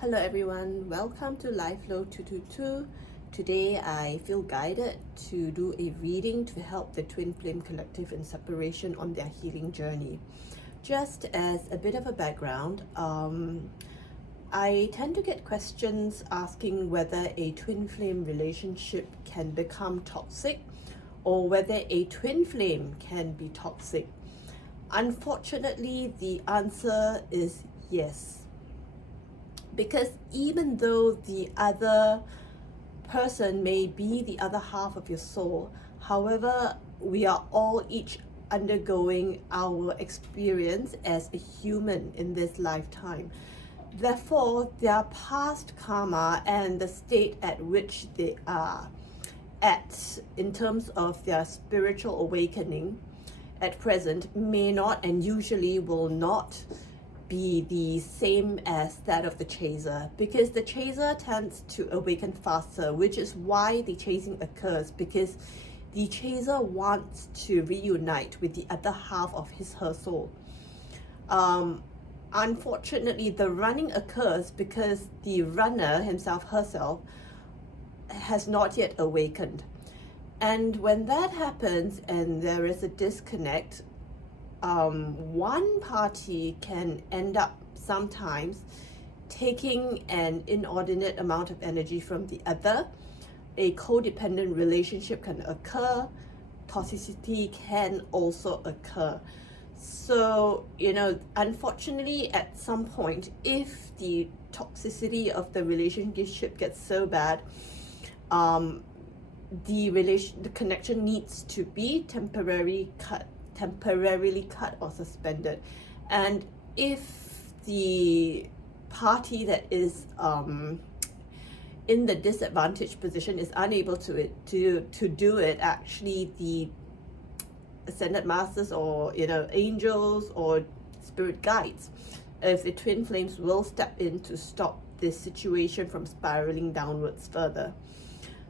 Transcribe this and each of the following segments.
Hello everyone, welcome to Life Flow 222. Today I feel guided to do a reading to help the Twin Flame Collective in separation on their healing journey. Just as a bit of a background, I tend to get questions asking whether a twin flame relationship can become toxic or whether a twin flame can be toxic. Unfortunately, the answer is yes. Because even though the other person may be the other half of your soul, however, we are all each undergoing our experience as a human in this lifetime. Therefore, their past karma and the state at which they are at in terms of their spiritual awakening at present may not and usually will not be the same as that of the chaser, because the chaser tends to awaken faster, which is why the chasing occurs, because the chaser wants to reunite with the other half of her soul. Unfortunately, the running occurs because the runner himself, herself, has not yet awakened. And when that happens and there is a disconnect, one party can end up sometimes taking an inordinate amount of energy from the other. A codependent relationship can occur. Toxicity can also occur. So, unfortunately, at some point, if the toxicity of the relationship gets so bad, the connection needs to be temporarily cut or suspended. And if the party that is in the disadvantaged position is unable to do it, actually the ascended masters or angels or spirit guides of the twin flames will step in to stop this situation from spiraling downwards further.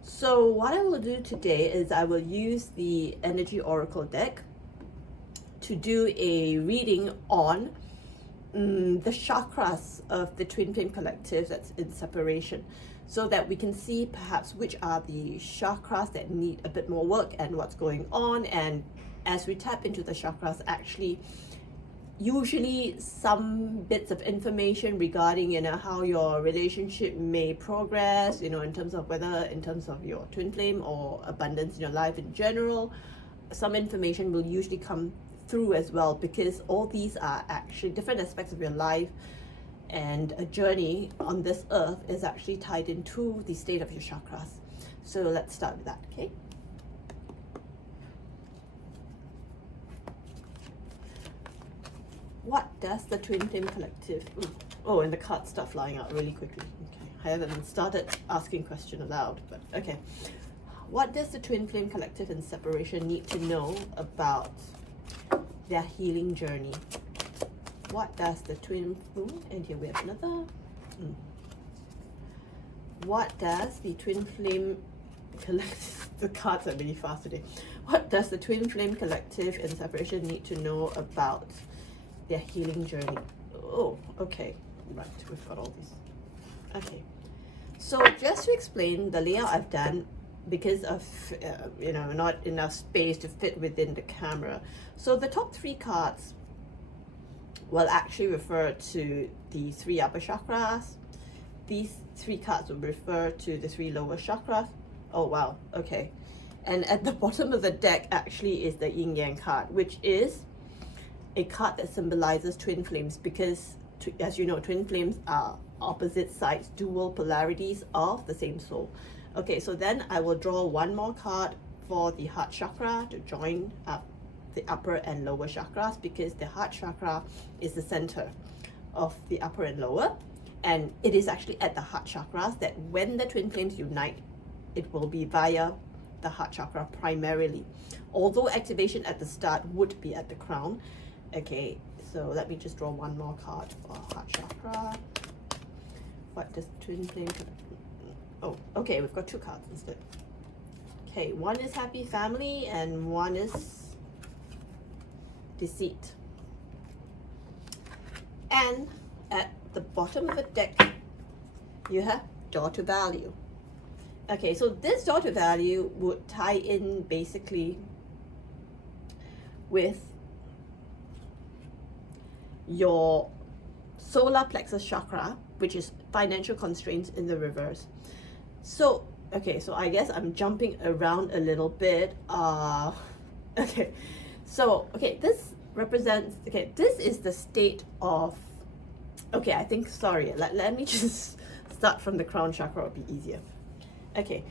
So what I will do today is I will use the Energy Oracle deck to do a reading on the chakras of the Twin Flame Collective that's in separation, so that we can see perhaps which are the chakras that need a bit more work and what's going on. And as we tap into the chakras, actually usually some bits of information regarding how your relationship may progress, in terms of whether in terms of your twin flame or abundance in your life in general. Some information will usually come through as well, because all these are actually different aspects of your life, and a journey on this earth is actually tied into the state of your chakras. So let's start with that. Okay, what does the Twin Flame Collective and the cards start flying out really quickly. Okay, I haven't started asking question aloud, but okay. What does the Twin Flame Collective in separation need to know about their healing journey? What does the twin and here we have another. What does the Twin Flame Collective, the cards are really fast today. What does the Twin Flame Collective in separation need to know about their healing journey? Oh, okay, right, we've got all these. Okay, so just to explain the layout I've done, because of not enough space to fit within the camera. So the top three cards will actually refer to the three upper chakras. These three cards will refer to the three lower chakras. Oh wow, okay. And at the bottom of the deck actually is the yin yang card, which is a card that symbolizes twin flames, because as you know, twin flames are opposite sides, dual polarities of the same soul. Okay, so then I will draw one more card for the heart chakra to join up the upper and lower chakras, because the heart chakra is the center of the upper and lower, and it is actually at the heart chakras that when the twin flames unite, it will be via the heart chakra primarily, although activation at the start would be at the crown. Okay, so let me just draw one more card for heart chakra. What does twin flame? Oh, okay, we've got two cards instead. Okay, one is happy family and one is deceit. And at the bottom of the deck you have door to value. Okay, so this door to value would tie in basically with your solar plexus chakra, which is financial constraints in the reverse. So, okay, so I guess I'm jumping around a little bit. Okay, so, okay, this represents, okay, this is the state of, okay, I think, sorry, let me just start from the crown chakra, it'll be easier. Okay,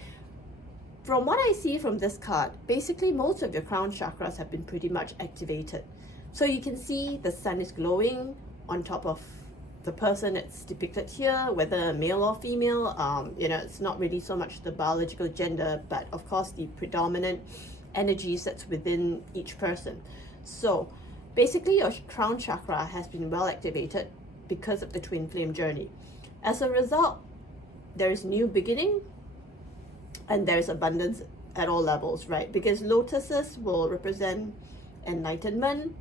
from what I see from this card, basically most of your crown chakras have been pretty much activated. So you can see the sun is glowing on top of the person that's depicted here, whether male or female. You know, it's not really so much the biological gender, but of course the predominant energies that's within each person. So basically your crown chakra has been well activated because of the twin flame journey. As a result, there is new beginning and there's abundance at all levels, right? Because lotuses will represent enlightenment.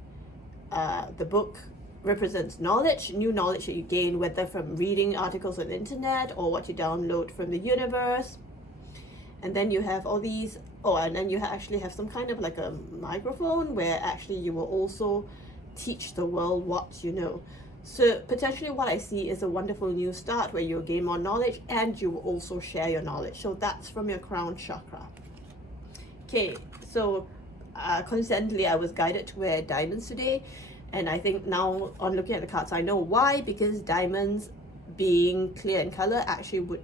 The book represents knowledge, new knowledge that you gain, whether from reading articles on the internet or what you download from the universe. And then you have all these, and then you actually have some kind of like a microphone where actually you will also teach the world what you know. So potentially what I see is a wonderful new start where you'll gain more knowledge and you will also share your knowledge. So that's from your crown chakra. Okay, so coincidentally I was guided to wear diamonds today, and I think now on looking at the cards I know why, because diamonds being clear in color actually would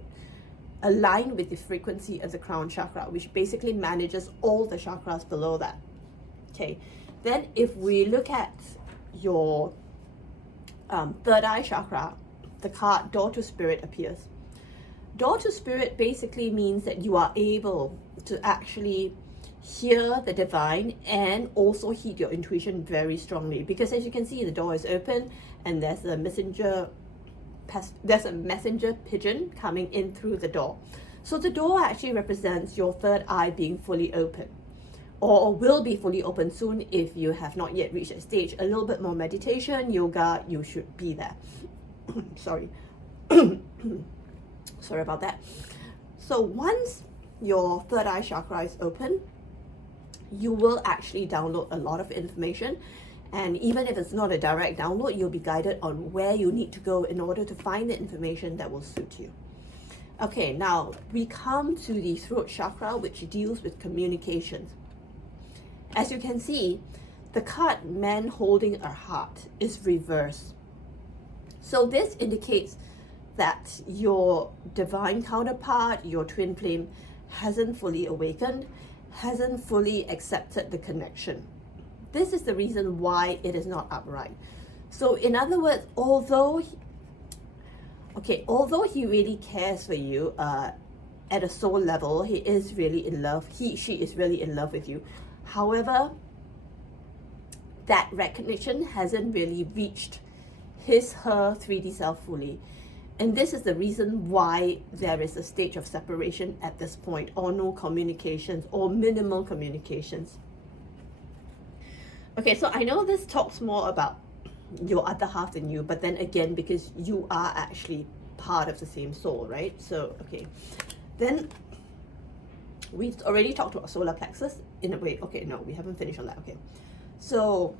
align with the frequency of the crown chakra, which basically manages all the chakras below that. Okay, then if we look at your third eye chakra, the card Door to Spirit appears. Door to Spirit basically means that you are able to actually hear the divine and also heed your intuition very strongly, because as you can see the door is open and there's a messenger pigeon coming in through the door. So the door actually represents your third eye being fully open, or will be fully open soon if you have not yet reached that stage. A little bit more meditation, yoga, you should be there. Sorry. Sorry about that. So once your third eye chakra is open, you will actually download a lot of information. And even if it's not a direct download, you'll be guided on where you need to go in order to find the information that will suit you. Okay, now we come to the throat chakra, which deals with communications. As you can see, the card man holding a heart is reversed. So this indicates that your divine counterpart, your twin flame, hasn't fully awakened, hasn't fully accepted the connection. This is the reason why it is not upright. So in other words, although he really cares for you at a soul level, he is really in love, she is really in love with you. However, that recognition hasn't really reached her 3D self fully. And this is the reason why there is a stage of separation at this point, or no communications, or minimal communications. Okay, so I know this talks more about your other half than you, but then again, because you are actually part of the same soul, right? So, okay. Then we already talked about solar plexus in a way. Okay, no, we haven't finished on that. Okay, so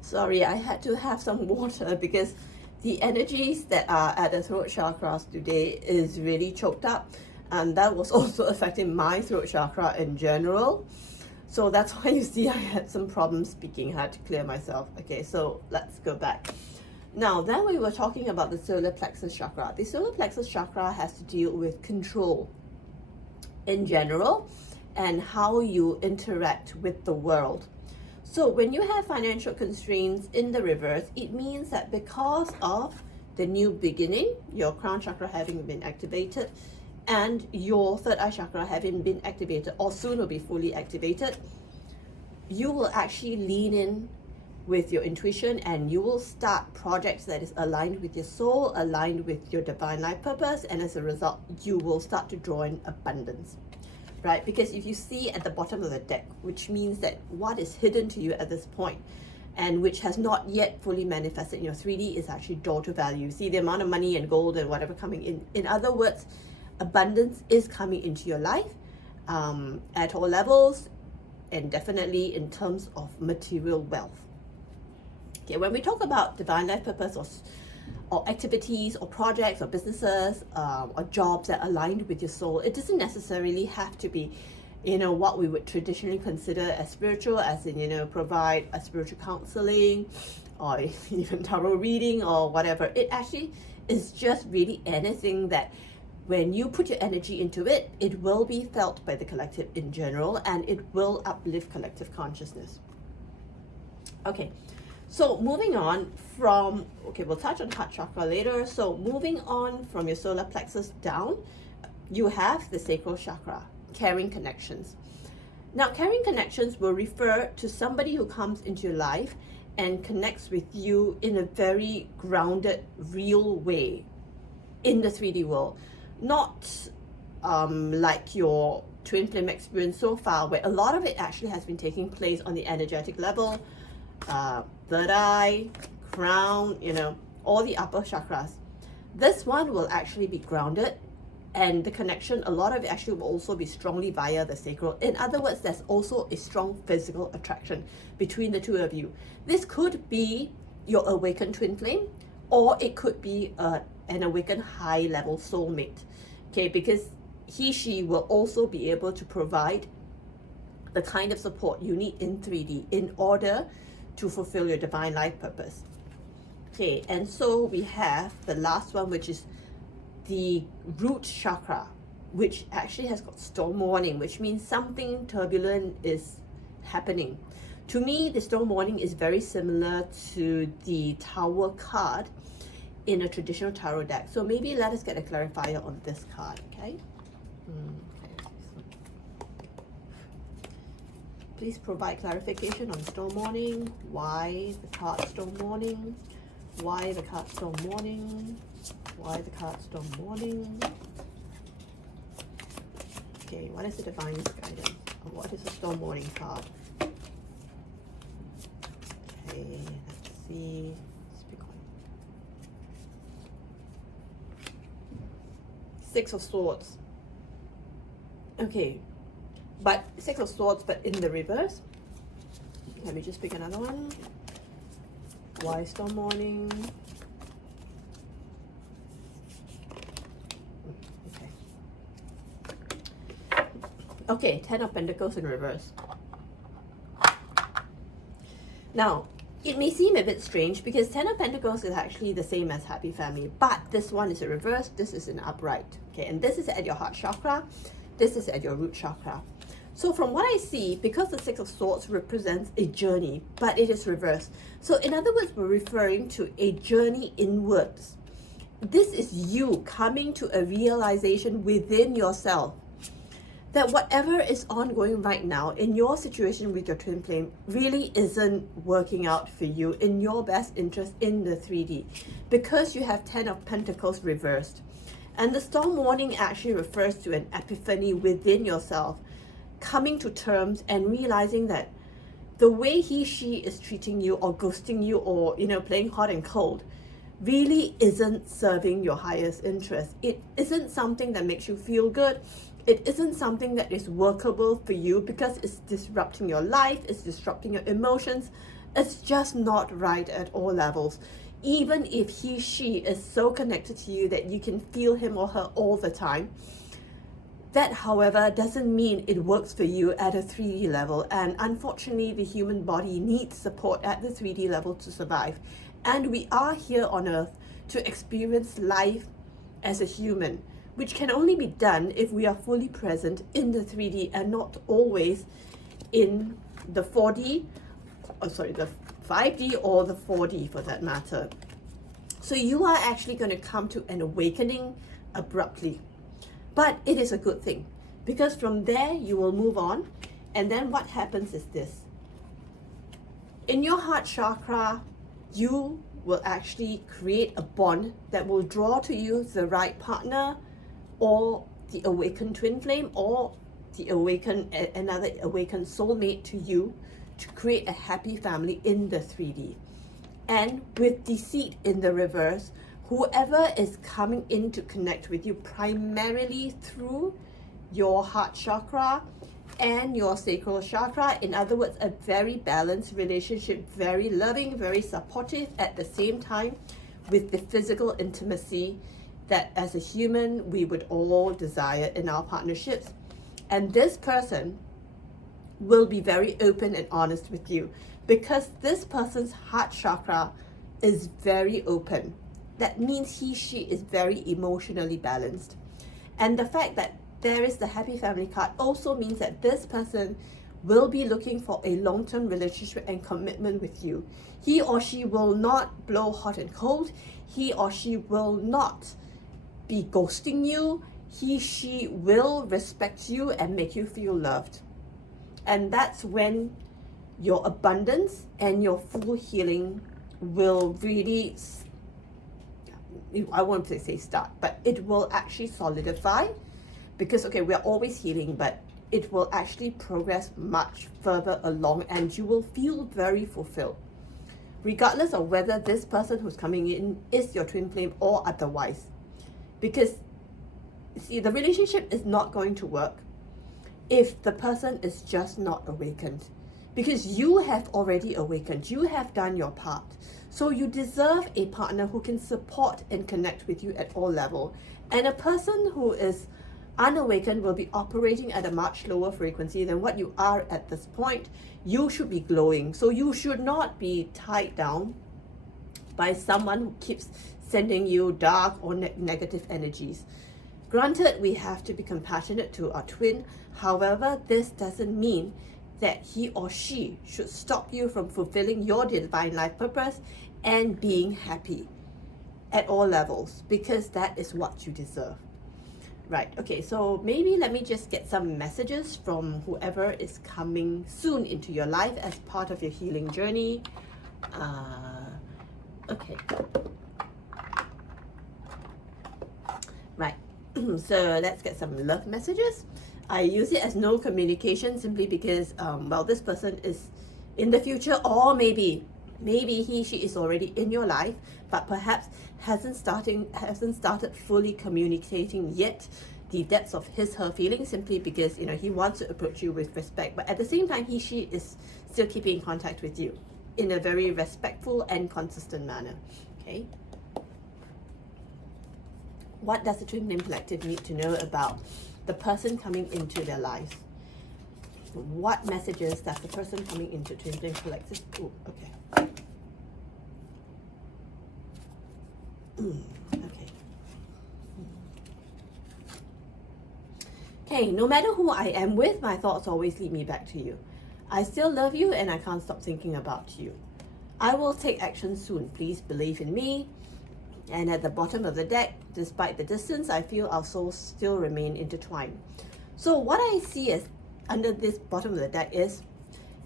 sorry, I had to have some water because the energies that are at the throat chakras today is really choked up, and that was also affecting my throat chakra in general. So that's why you see I had some problems speaking, I had to clear myself. Okay, so let's go back. Now, then we were talking about the solar plexus chakra. The solar plexus chakra has to deal with control in general and how you interact with the world. So when you have financial constraints in the reverse, it means that because of the new beginning, your crown chakra having been activated and your third eye chakra having been activated or soon will be fully activated, you will actually lean in with your intuition and you will start projects that is aligned with your soul, aligned with your divine life purpose, and as a result, you will start to draw in abundance. Right? Because if you see at the bottom of the deck, which means that what is hidden to you at this point, and which has not yet fully manifested in your 3D is actually daughter value. See the amount of money and gold and whatever coming in. In other words, abundance is coming into your life at all levels, and definitely in terms of material wealth. Okay, when we talk about divine life purpose or activities or projects or businesses or jobs that are aligned with your soul, it doesn't necessarily have to be, what we would traditionally consider as spiritual, as in, provide a spiritual counseling or even tarot reading or whatever. It actually is just really anything that when you put your energy into it, it will be felt by the collective in general, and it will uplift collective consciousness. Okay, so moving on from, we'll touch on heart chakra later. So moving on from your solar plexus down, you have the sacral chakra, caring connections. Now, caring connections will refer to somebody who comes into your life and connects with you in a very grounded, real way in the 3D world. Not like your twin flame experience so far, where a lot of it actually has been taking place on the energetic level, third eye, crown, all the upper chakras. This one will actually be grounded, and the connection, a lot of it actually will also be strongly via the sacral. In other words, there's also a strong physical attraction between the two of you. This could be your awakened twin flame, or it could be an awakened high level soulmate. Okay, because she will also be able to provide the kind of support you need in 3D in order to fulfill your divine life purpose. Okay, and so we have the last one, which is the root chakra, which actually has got storm warning, which means something turbulent is happening. To me, the storm warning is very similar to the Tower card in a traditional tarot deck. So maybe let us get a clarifier on this card, okay? Please provide clarification on storm warning. Why the card storm warning? Why the card storm warning? Why the card storm warning? Okay, what is the divine guidance? Or what is the storm warning card? Okay, let's see. Six of Swords. Okay, but Six of Swords, but in the reverse. Let me just pick another one. Why storm warning? Okay, Ten of Pentacles in reverse. Now, it may seem a bit strange because Ten of Pentacles is actually the same as Happy Family, but this one is a reverse, this is an upright. Okay, and this is at your heart chakra, this is at your root chakra. So from what I see, because the Six of Swords represents a journey, but it is reversed. So in other words, we're referring to a journey inwards. This is you coming to a realization within yourself that whatever is ongoing right now in your situation with your twin flame really isn't working out for you in your best interest in the 3D, because you have Ten of Pentacles reversed. And the storm warning actually refers to an epiphany within yourself, coming to terms and realizing that the way she is treating you or ghosting you or playing hot and cold really isn't serving your highest interest. It isn't something that makes you feel good. It isn't something that is workable for you because it's disrupting your life, it's disrupting your emotions. It's just not right at all levels. Even if she is so connected to you that you can feel him or her all the time, that, however, doesn't mean it works for you at a 3D level. And unfortunately, the human body needs support at the 3D level to survive. And we are here on Earth to experience life as a human, which can only be done if we are fully present in the 3D and not always in the 4D, the 5D or the 4D for that matter. So you are actually going to come to an awakening abruptly. But it is a good thing, because from there you will move on. And then what happens is this. In your heart chakra, you will actually create a bond that will draw to you the right partner, or the awakened twin flame, or the another awakened soulmate to you to create a happy family in the 3D. And with deceit in the reverse, whoever is coming in to connect with you primarily through your heart chakra and your sacral chakra, in other words, a very balanced relationship, very loving, very supportive at the same time, with the physical intimacy that as a human we would all desire in our partnerships. And this person will be very open and honest with you, because this person's heart chakra is very open. That means she is very emotionally balanced. And the fact that there is the happy family card also means that this person will be looking for a long-term relationship and commitment with you. He or she will not blow hot and cold. He or she will not be ghosting you. She will respect you and make you feel loved. And that's when your abundance and your full healing will really, I won't say start, but it will actually solidify. Because, okay, we're always healing, but it will actually progress much further along and you will feel very fulfilled, regardless of whether this person who's coming in is your twin flame or otherwise. Because, see, the relationship is not going to work if the person is just not awakened. Because you have already awakened, you have done your part. So you deserve a partner who can support and connect with you at all levels. And a person who is unawakened will be operating at a much lower frequency than what you are at this point. You should be glowing. So you should not be tied down by someone who keeps sending you dark or negative energies. Granted, we have to be compassionate to our twin. However, this doesn't mean that he or she should stop you from fulfilling your divine life purpose and being happy at all levels, because that is what you deserve. Right, okay, so maybe let me just get some messages from whoever is coming soon into your life as part of your healing journey. Okay. Right, so let's get some love messages. I use it as no communication simply because, well, this person is in the future, or maybe she is already in your life, but perhaps hasn't started fully communicating yet the depths of her feelings, simply because, you know, he wants to approach you with respect, but at the same time she is still keeping in contact with you in a very respectful and consistent manner. Okay, what does the Twin Flame Collective need to know about the person coming into their lives? What messages does the person coming into Twin Flame Collective? Oh, okay. Okay, no matter who I am with, my thoughts always lead me back to you. I still love you and I can't stop thinking about you. I will take action soon. Please believe in me. And at the bottom of the deck, despite the distance, I feel our souls still remain intertwined. So what I see is under this bottom of the deck is,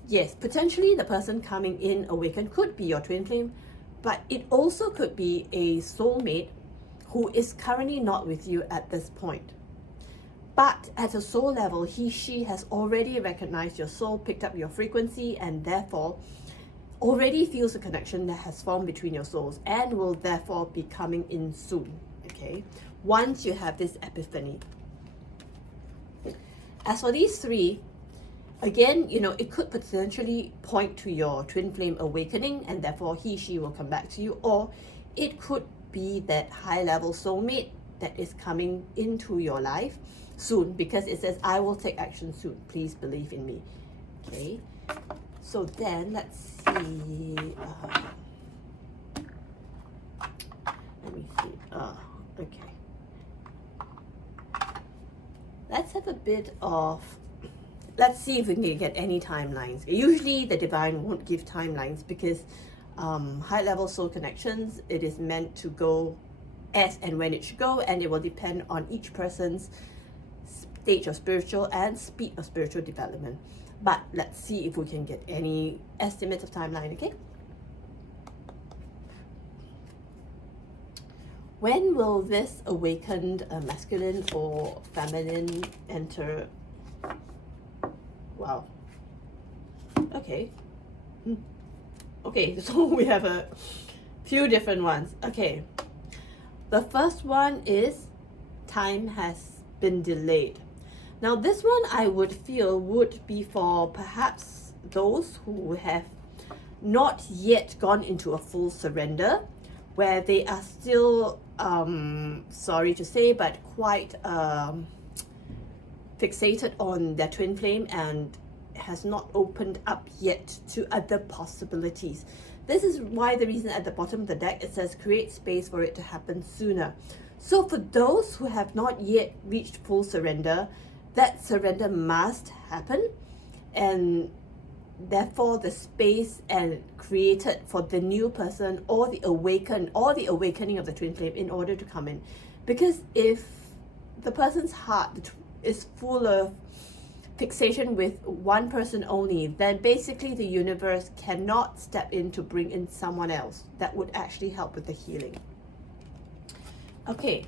yes, potentially the person coming in awakened could be your twin flame, but it also could be a soulmate who is currently not with you at this point. But at a soul level, she has already recognized your soul, picked up your frequency, and therefore already feels a connection that has formed between your souls and will therefore be coming in soon, okay? Once you have this epiphany. As for these three, again, you know, it could potentially point to your twin flame awakening and therefore she will come back to you, or it could be that high-level soulmate that is coming into your life soon, because it says, I will take action soon. Please believe in me, okay? So then, let's see. Let me see. Okay. Let's have a bit of. Let's see if we can get any timelines. Usually, the divine won't give timelines because high-level soul connections, it is meant to go as and when it should go, and it will depend on each person's stage of spiritual and speed of spiritual development. But let's see if we can get any estimate of timeline, okay? When will this awakened masculine or feminine enter? Wow. Okay. Okay, so we have a few different ones. Okay, the first one is time has been delayed. Now this one I would feel would be for perhaps those who have not yet gone into a full surrender, where they are still, sorry to say, but quite fixated on their twin flame and has not opened up yet to other possibilities. This is why the reason at the bottom of the deck it says create space for it to happen sooner. So for those who have not yet reached full surrender, that surrender must happen, and therefore the space and created for the new person or the awakening of the twin flame in order to come in. Because if the person's heart is full of fixation with one person only, then basically the universe cannot step in to bring in someone else that would actually help with the healing. Okay,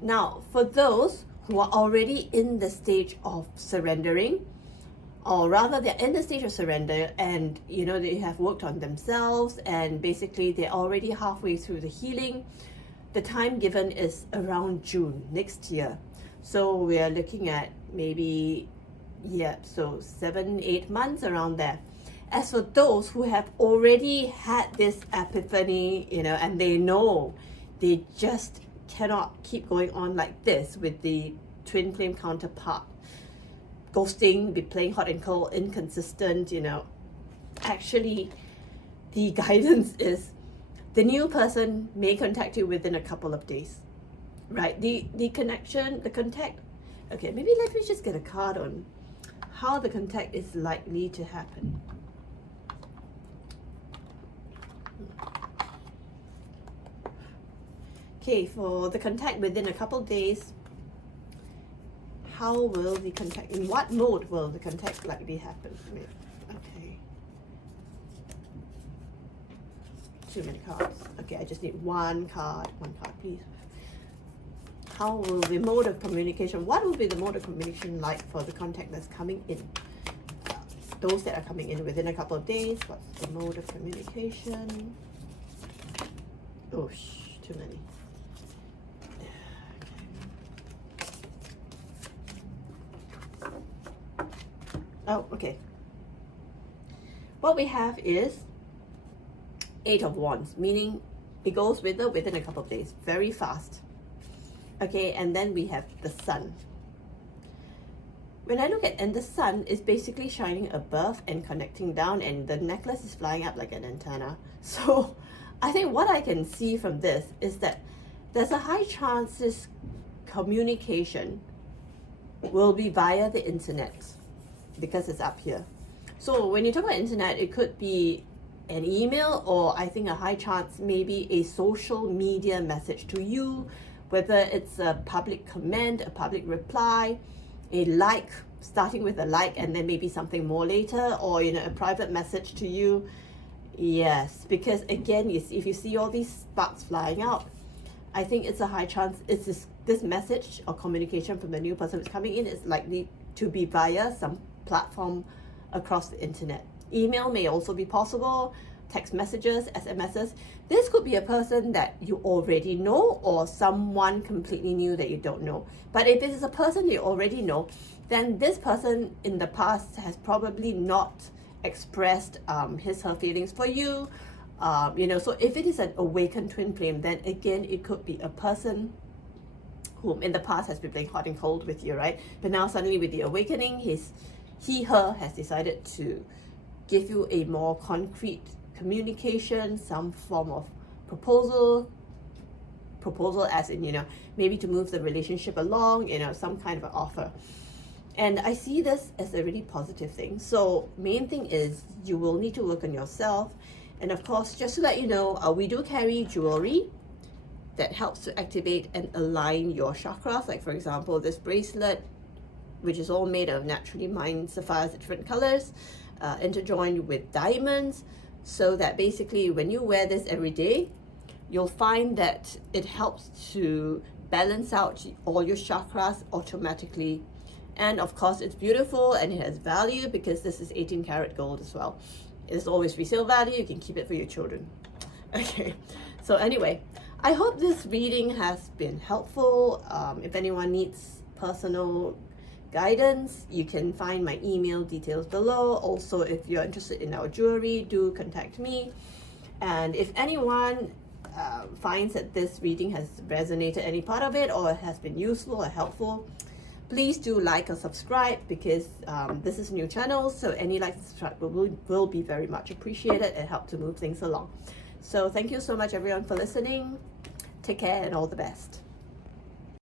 now for those who are already in the stage of surrendering, or rather they're in the stage of surrender and they have worked on themselves and basically they're already halfway through the healing, the time given is around June next year. So we are looking at maybe, so 7-8 months around there. As for those who have already had this epiphany, and they know they just cannot keep going on like this with the twin flame counterpart, ghosting, be playing hot and cold, inconsistent, actually the guidance is the new person may contact you within a couple of days, right? The connection, the contact. Okay, maybe let me just get a card on how the contact is likely to happen. Okay, for the contact within a couple of days, how will the contact, in what mode will the contact likely happen? Okay. Too many cards. Okay, I just need one card, please. How will the mode of communication, what will be the mode of communication like for the contact that's coming in? Those that are coming in within a couple of days, what's the mode of communication? Oh, too many. Oh, okay. What we have is 8 of Wands, meaning it goes within a couple of days, very fast. Okay, and then we have the Sun. When I look at, and the Sun is basically shining above and connecting down, and the necklace is flying up like an antenna. So I think what I can see from this is that there's a high chance this communication will be via the internet, because it's up here. So when you talk about internet, it could be an email, or I think a high chance maybe a social media message to you, whether it's a public comment, a public reply, a like, starting with a like and then maybe something more later, or a private message to you. Yes, because again, if you see all these sparks flying out, I think it's a high chance it's this message or communication from the new person who's coming in is likely to be via some platform across the internet. Email may also be possible, text messages, SMSs. This could be a person that you already know, or someone completely new that you don't know. But if it is a person you already know, then this person in the past has probably not expressed her feelings for you. So if it is an awakened twin flame, then again it could be a person whom in the past has been playing hot and cold with you, right? But now suddenly with the awakening, her has decided to give you a more concrete communication, some form of proposal as in, maybe to move the relationship along, some kind of an offer. And I see this as a really positive thing. So main thing is you will need to work on yourself. And of course, just to let you know, we do carry jewelry that helps to activate and align your chakras. Like for example, this bracelet, which is all made of naturally mined sapphires of different colors, interjoined with diamonds, so that basically when you wear this every day, you'll find that it helps to balance out all your chakras automatically. And of course, it's beautiful and it has value because this is 18 karat gold as well. It's always resale value. You can keep it for your children. Okay, so anyway, I hope this reading has been helpful. If anyone needs personal guidance, you can find my email details below. Also, if you're interested in our jewelry, do contact me. And if anyone finds that this reading has resonated, any part of it, or has been useful or helpful, please do like or subscribe, because this is a new channel, so any like and subscribe will be very much appreciated and help to move things along. So thank you so much everyone for listening. Take care and all the best.